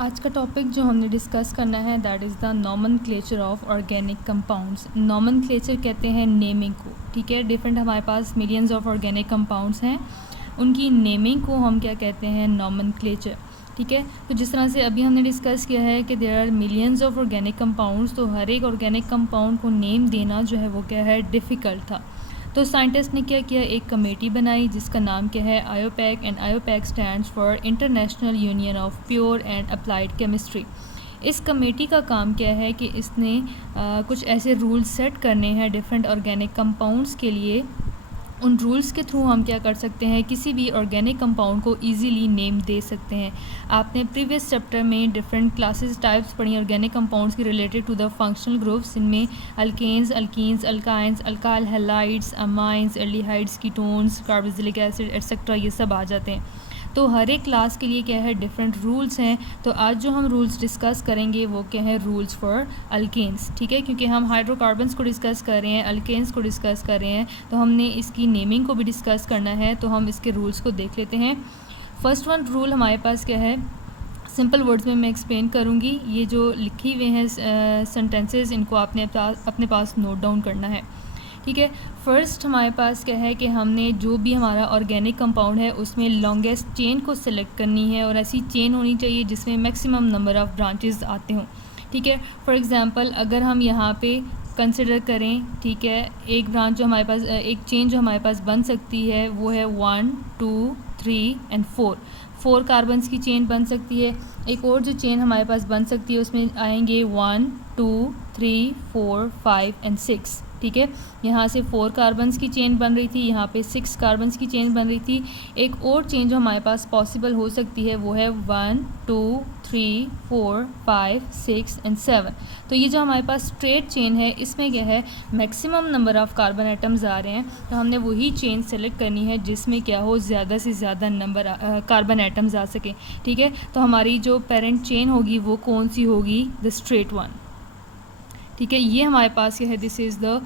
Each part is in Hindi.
आज का टॉपिक जो हमने डिस्कस करना है that is the nomenclature of organic compounds. Nomenclature कहते हैं नेमिंग को, ठीक है। डिफरेंट हमारे पास मिलियंस ऑफ ऑर्गेनिक कंपाउंड्स हैं, उनकी नेमिंग को हम क्या कहते हैं, नॉमेनक्लेचर, ठीक है। तो जिस तरह से अभी हमने डिस्कस किया है कि there are millions of organic compounds, तो हर एक ऑर्गेनिक कंपाउंड को नेम देना जो है वो क्या है, डिफ़िकल्ट था। तो साइंटिस्ट ने क्या किया, एक कमेटी बनाई जिसका नाम क्या है, IUPAC, and IUPAC stands for international union of pure and applied chemistry. इस कमेटी का काम क्या है कि इसने कुछ ऐसे रूल्स सेट करने हैं डिफरेंट ऑर्गेनिक कंपाउंड्स के लिए। उन रूल्स के थ्रू हम क्या कर सकते हैं, किसी भी ऑर्गेनिक कंपाउंड को इजीली नेम दे सकते हैं। आपने प्रीवियस चैप्टर में डिफरेंट क्लासेस टाइप्स पढ़ी ऑर्गेनिक कंपाउंड्स की related to the functional groups, इनमें alkanes, alkenes, alkynes, alkyl halides, amines, aldehydes, ketones, carboxylic acid etcetera, ये सब आ जाते हैं। तो हर एक क्लास के लिए क्या है, डिफरेंट रूल्स हैं। तो आज जो हम रूल्स डिस्कस करेंगे वो क्या है, रूल्स फॉर अल्केन्स, ठीक है। क्योंकि हम हाइड्रोकार्बन्स को डिस्कस कर रहे हैं, अल्केन्स को डिस्कस कर रहे हैं, तो हमने इसकी नेमिंग को भी डिस्कस करना है। तो हम इसके रूल्स को देख लेते हैं। फर्स्ट वन रूल हमारे पास क्या है, सिंपल वर्ड्स में मैं एक्सप्लेन करूँगी। ये जो लिखी हुए हैं सेंटेंसेस, इनको आपने अपने पास नोट डाउन करना है, ठीक है। फर्स्ट हमारे पास क्या है कि हमने जो भी हमारा ऑर्गेनिक कंपाउंड है उसमें लॉन्गेस्ट चेन को सिलेक्ट करनी है, और ऐसी चेन होनी चाहिए जिसमें मैक्सिमम नंबर ऑफ़ ब्रांचेस आते हों, ठीक है। फॉर एग्जांपल अगर हम यहाँ पे कंसिडर करें, ठीक है, एक ब्रांच जो हमारे पास, एक चेन जो हमारे पास बन सकती है वो है 1 2 3 एंड 4 कार्बन्स की चेन बन सकती है। एक और जो चेन हमारे पास बन सकती है उसमें आएंगे 1 2 3 4 5 एंड 6, ठीक है। यहाँ से 4 कार्बन्स की चेन बन रही थी, यहाँ पे 6 कार्बन्स की चेन बन रही थी। एक और चेन जो हमारे पास पॉसिबल हो सकती है वो है 1 2 3 4 5 6 एंड 7। तो ये जो हमारे पास स्ट्रेट चेन है इसमें क्या है, maximum number of carbon atoms आ रहे हैं। तो हमने वही चेन सेलेक्ट करनी है जिसमें क्या हो, ज़्यादा से ज़्यादा नंबर कार्बन एटम्स आ सकें, ठीक है। तो हमारी जो पेरेंट चेन होगी वो कौन सी होगी, द स्ट्रेट वन, ठीक है। ये हमारे पास क्या है, this is the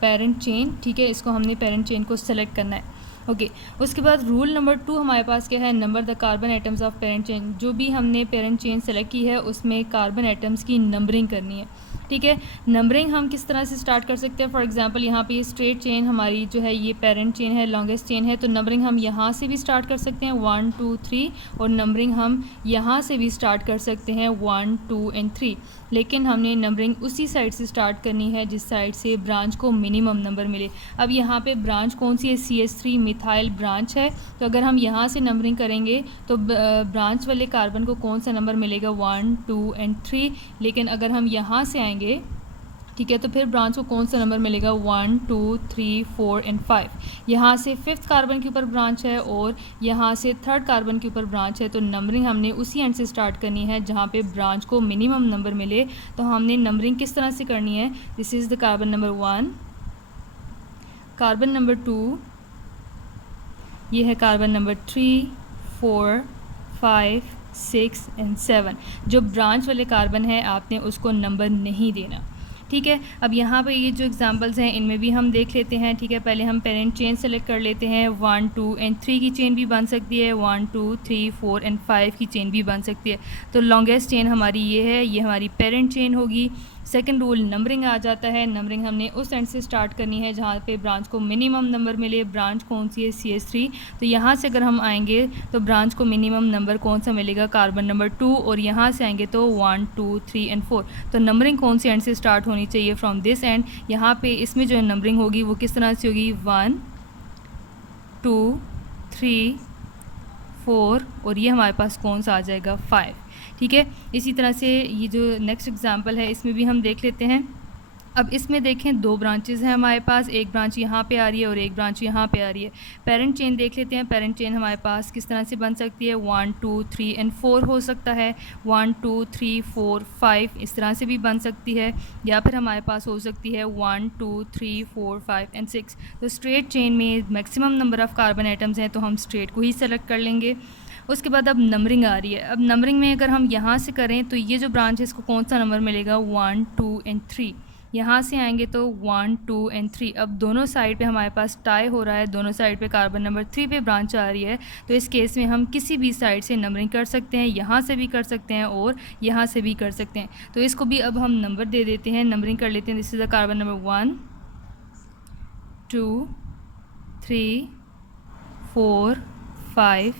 parent chain, ठीक है। इसको हमने पेरेंट चेन को सेलेक्ट करना है, ओके। उसके बाद रूल नंबर 2 हमारे पास क्या है, number the carbon atoms of parent chain. जो भी हमने पेरेंट चेन सेलेक्ट की है उसमें कार्बन एटम्स की नंबरिंग करनी है, ठीक है। नंबरिंग हम किस तरह से स्टार्ट कर सकते हैं, फॉर एग्जांपल यहाँ पे ये स्ट्रेट चेन हमारी जो है ये पेरेंट चेन है, लॉन्गेस्ट चेन है, तो नंबरिंग हम यहाँ से भी स्टार्ट कर सकते हैं 1 2 3, और नंबरिंग हम यहाँ से भी स्टार्ट कर सकते हैं 1 2 एंड 3। लेकिन हमने नंबरिंग उसी साइड से स्टार्ट करनी है जिस साइड से ब्रांच को मिनिमम नंबर मिले। अब यहाँ पे ब्रांच कौन सी है, CH3 मिथाइल ब्रांच है। तो अगर हम यहाँ से नंबरिंग करेंगे तो ब्रांच वाले कार्बन को कौन सा नंबर मिलेगा, 1 2 एंड 3। लेकिन अगर हम यहाँ से आएंगे, ठीक है, तो फिर ब्रांच को कौन सा नंबर मिलेगा, 1 2 3 4 एंड 5। यहाँ से 5th कार्बन के ऊपर ब्रांच है और यहाँ से 3rd कार्बन के ऊपर ब्रांच है। तो नंबरिंग हमने उसी एंड से स्टार्ट करनी है जहाँ पे ब्रांच को मिनिमम नंबर मिले। तो हमने नंबरिंग किस तरह से करनी है, this is the carbon number 1, carbon number 2, ये है कार्बन नंबर 3 4 5 6 एंड 7। जो ब्रांच वाले कार्बन है आपने उसको नंबर नहीं देना, ठीक है। अब यहाँ पे ये जो एग्जांपल्स हैं इनमें भी हम देख लेते हैं, ठीक है। पहले हम पेरेंट चेन सेलेक्ट कर लेते हैं, 1 2 एंड 3 की चेन भी बन सकती है, 1 2 3 4 एंड 5 की चेन भी बन सकती है। तो लॉन्गेस्ट चेन हमारी ये है, ये हमारी पेरेंट चेन होगी। सेकंड रूल नंबरिंग आ जाता है। नंबरिंग हमने उस एंड से स्टार्ट करनी है जहाँ पे ब्रांच को मिनिमम नंबर मिले। ब्रांच कौन सी है, CH3। तो यहाँ से अगर हम आएंगे तो ब्रांच को मिनिमम नंबर कौन सा मिलेगा, कार्बन नंबर 2, और यहाँ से आएंगे तो 1 2 3 एंड 4। तो नंबरिंग कौन सी एंड से स्टार्ट होनी चाहिए, फ्रॉम दिस एंड। यहाँ पे इसमें जो नंबरिंग होगी वो किस तरह से होगी, 1 2 3 4, और ये हमारे पास कौन सा आ जाएगा, 5, ठीक है। इसी तरह से ये जो नेक्स्ट एग्जांपल है इसमें भी हम देख लेते हैं। अब इसमें देखें 2 ब्रांचेस हैं हमारे पास, एक ब्रांच यहाँ पे आ रही है और एक ब्रांच यहाँ पे आ रही है। पेरेंट चेन देख लेते हैं। पेरेंट चेन हमारे पास किस तरह से बन सकती है, 1 2 3 एंड 4 हो सकता है, 1 2 3 4 5 इस तरह से भी बन सकती है, या फिर हमारे पास हो सकती है 1 2 3 4 5 एंड 6। तो स्ट्रेट चेन में maximum number of carbon atoms हैं तो हम स्ट्रेट को ही सेलेक्ट कर लेंगे। उसके बाद अब नंबरिंग आ रही है। अब नंबरिंग में अगर हम यहाँ से करें तो ये जो ब्रांच है इसको कौन सा नंबर मिलेगा, 1 2 एंड 3। यहाँ से आएंगे तो 1 2 एंड 3। अब दोनों साइड पे हमारे पास टाई हो रहा है, दोनों साइड पे कार्बन नंबर 3 पे ब्रांच आ रही है, तो इस केस में हम किसी भी साइड से नंबरिंग कर सकते हैं, यहाँ से भी कर सकते हैं और यहाँ से भी कर सकते हैं। तो इसको भी अब हम नंबर दे देते हैं, नंबरिंग कर लेते हैं। This is the carbon number 1 2 3 4 5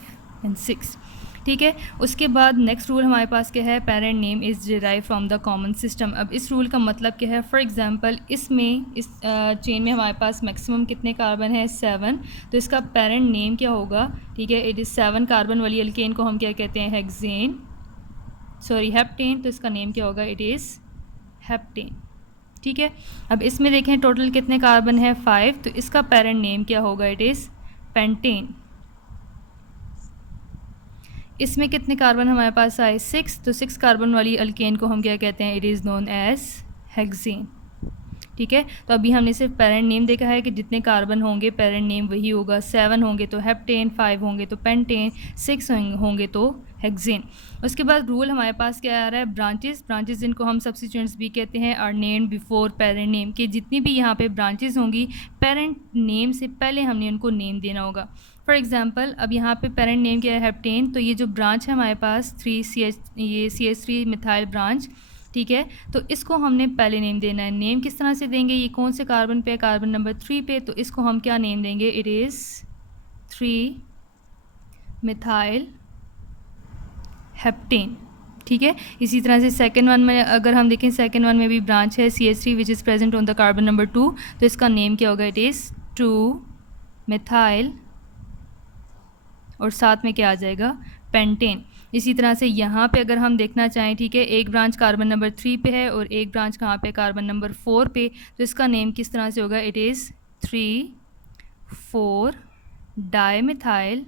and 6। ठीक है, उसके बाद नेक्स्ट रूल हमारे पास क्या है, parent name is derive from the common system. अब इस रूल का मतलब क्या है, फॉर एग्जांपल इसमें इस चेन में हमारे पास मैक्सिमम कितने कार्बन है, 7, तो इसका पेरेंट नेम क्या होगा, ठीक है, इट इज़ 7 कार्बन वाली एल्केन को हम क्या कहते हैं, हेप्टेन, तो इसका नेम क्या होगा, इट इज़ हेप्टेन। ठीक है, अब इसमें देखें टोटल कितने कार्बन है, 5, तो इसका पेरेंट नेम क्या होगा, इट इज़ पेंटेन। इसमें कितने कार्बन हमारे पास आए, 6, तो 6 कार्बन वाली अल्केन को हम क्या कहते हैं, it is known as hexane. ठीक है, तो अभी हमने सिर्फ पेरेंट नेम देखा है कि जितने कार्बन होंगे पेरेंट नेम वही होगा, 7 होंगे तो हेप्टेन, 5 होंगे तो पेंटेन, 6 होंगे तो हेक्सेन। उसके बाद रूल हमारे पास क्या आ रहा है, ब्रांचेस जिनको हम सब्स्टिट्यूएंट्स भी कहते हैं, are named before parent name, कि जितनी भी यहाँ पे ब्रांचेस होंगी पेरेंट नेम से पहले हमने उनको नेम देना होगा। फॉर एग्जांपल अब यहाँ पे पेरेंट नेम क्या है, हेप्टेन, तो ये जो ब्रांच है हमारे पास 3CH3 मिथाइल ब्रांच, ठीक है, तो इसको हमने पहले नेम देना है। नेम किस तरह से देंगे, ये कौन से कार्बन पे, कार्बन नंबर 3 पे, तो इसको हम क्या नेम देंगे, इट इज़ 3 मिथाइल हेप्टेन। ठीक है, इसी तरह से सेकेंड वन में अगर हम देखें, सेकेंड वन में भी ब्रांच है CH3 which is present on the carbon number 2, तो इसका नेम क्या होगा, इट इज़ 2 मिथाइल और साथ में क्या आ जाएगा, पेंटेन। इसी तरह से यहाँ पे अगर हम देखना चाहें, ठीक है, एक ब्रांच कार्बन नंबर 3 पे है और एक ब्रांच कहाँ पे, कार्बन नंबर 4 पे, तो इसका नेम किस तरह से होगा, इट इज़ 3,4 डाईमिथाइल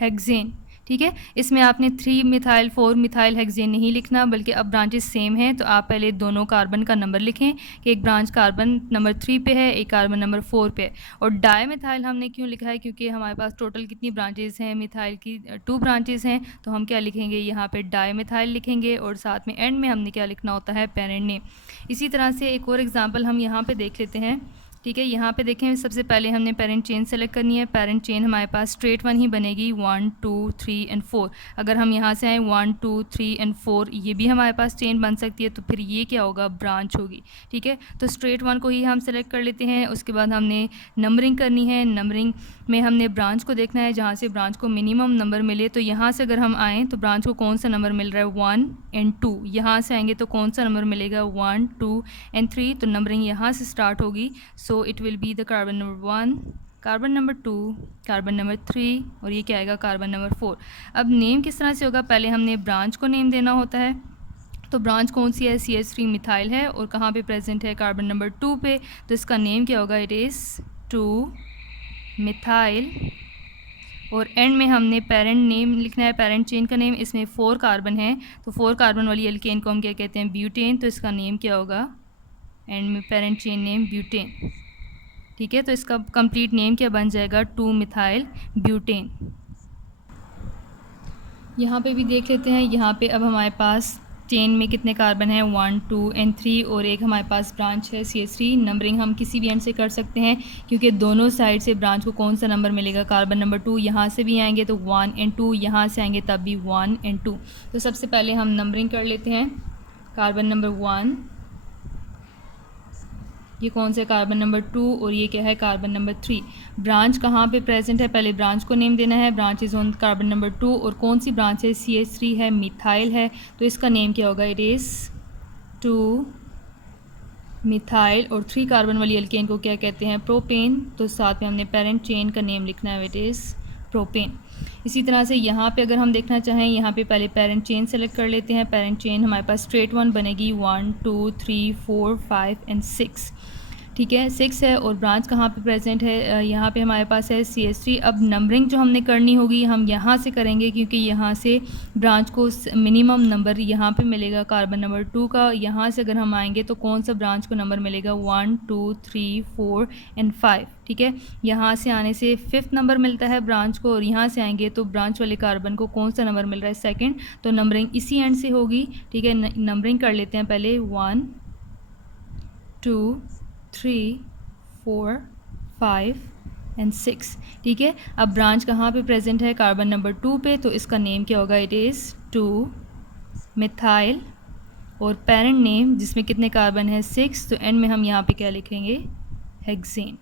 हेक्सेन। ठीक है, इसमें आपने 3 मिथाइल 4 मिथाइल हेक्सेन नहीं लिखना, बल्कि अब ब्रांचेस सेम हैं तो आप पहले दोनों कार्बन का नंबर लिखें कि एक ब्रांच कार्बन नंबर 3 पे है, एक कार्बन नंबर 4 पे है। और डाईमिथाइल हमने क्यों लिखा है, क्योंकि हमारे पास टोटल कितनी ब्रांचेस हैं, मिथाइल की 2 ब्रांचेस हैं, तो हम क्या लिखेंगे, यहाँ पे डाईमिथाइल लिखेंगे और साथ में एंड में हमने क्या लिखना होता है, पेरेंट नेम। इसी तरह से एक और एग्जाम्पल हम यहाँ पर देख लेते हैं। ठीक है, यहाँ पे देखें सबसे पहले हमने पेरेंट चेन सेलेक्ट करनी है। पेरेंट चेन हमारे पास स्ट्रेट 1 ही बनेगी, 1 2 3 एंड 4। अगर हम यहाँ से आए 1 2 3 एंड 4, ये भी हमारे पास चेन बन सकती है, तो फिर ये क्या होगा, ब्रांच होगी। ठीक है, तो स्ट्रेट 1 को ही हम सेलेक्ट कर लेते हैं। उसके बाद हमने नंबरिंग करनी है। नंबरिंग में हमने ब्रांच को देखना है, जहाँ से ब्रांच को मिनिमम नंबर मिले। तो यहाँ से अगर हम आएँ तो ब्रांच को कौन सा नंबर मिल रहा है, 1 एंड 2। यहाँ से आएंगे तो कौन सा नंबर मिलेगा, 1 2 एंड 3। तो नंबरिंग यहाँ से स्टार्ट होगी। So it will be the carbon number 1, carbon number 2, carbon number 3 और ये क्या आएगा, कार्बन नंबर 4। अब नेम किस तरह से होगा, पहले हमने ब्रांच को नेम देना होता है। तो ब्रांच कौन सी है, CH3 मिथाइल है और कहाँ पे प्रेजेंट है, कार्बन नंबर 2 पे, तो इसका नेम क्या होगा, इट इज़ 2 मिथाइल। और एंड में हमने पेरेंट नेम लिखना है, पेरेंट चेन का नेम। इसमें 4 कार्बन है, तो 4 कार्बन वाली एल्केन को हम क्या कहते हैं, ब्यूटेन, तो इसका नेम क्या होगा, एंड में पेरेंट चेन नेम ब्यूटेन। ठीक है, तो इसका कंप्लीट नेम क्या बन जाएगा, 2 मिथाइल ब्यूटेन। यहाँ पे भी देख लेते हैं। यहाँ पे अब हमारे पास चेन में कितने कार्बन हैं, 1 2 एंड 3 और एक हमारे पास ब्रांच है CH3। नंबरिंग हम किसी भी एंड से कर सकते हैं, क्योंकि दोनों साइड से ब्रांच को कौन सा नंबर मिलेगा, कार्बन नंबर 2। यहाँ से भी आएंगे तो 1 एंड 2, यहाँ से आएंगे तब भी 1 एंड 2। तो सबसे पहले हम नंबरिंग कर लेते हैं। कार्बन नंबर 1, ये कौन सा कार्बन नंबर 2 और ये क्या है, कार्बन नंबर 3। ब्रांच कहाँ पे प्रेजेंट है, पहले ब्रांच को नेम देना है। Branch is on carbon number 2 और कौन सी ब्रांच है, CH3 है, मिथाइल है, तो इसका नेम क्या होगा, इट इज़ 2 मिथाइल। और 3 कार्बन वाली एल्केन को क्या कहते हैं, प्रोपेन, तो साथ में हमने पेरेंट चेन का नेम लिखना है, इट इज़ प्रोपेन। इसी तरह से यहाँ पे अगर हम देखना चाहें, यहाँ पे पहले पेरेंट चेन सेलेक्ट कर लेते हैं। पेरेंट चेन हमारे पास स्ट्रेट 1 बनेगी, 1 2 3 4 5 एंड 6। ठीक है, 6 है और ब्रांच कहाँ पे प्रेजेंट है, यहाँ पे हमारे पास है CH3। अब नंबरिंग जो हमने करनी होगी हम यहाँ से करेंगे, क्योंकि यहाँ से ब्रांच को मिनिमम नंबर यहाँ पे मिलेगा कार्बन नंबर 2 का। यहाँ से अगर हम आएंगे तो कौन सा ब्रांच को नंबर मिलेगा, 1 2 3 4 एंड 5। ठीक है, यहाँ से आने से 5th नंबर मिलता है ब्रांच को, और यहाँ से आएंगे तो ब्रांच वाले कार्बन को कौन सा नंबर मिल रहा है, 2nd। तो नंबरिंग इसी एंड से होगी। ठीक है, नंबरिंग कर लेते हैं पहले, 1 2 3 4 5 एंड 6। ठीक है, अब ब्रांच कहाँ पे प्रेजेंट है, कार्बन नंबर 2 पे, तो इसका नेम क्या होगा, इट इज़ 2 मिथाइल, और पेरेंट नेम जिसमें कितने कार्बन है, 6, तो एंड में हम यहाँ पे क्या लिखेंगे, हेक्सेन।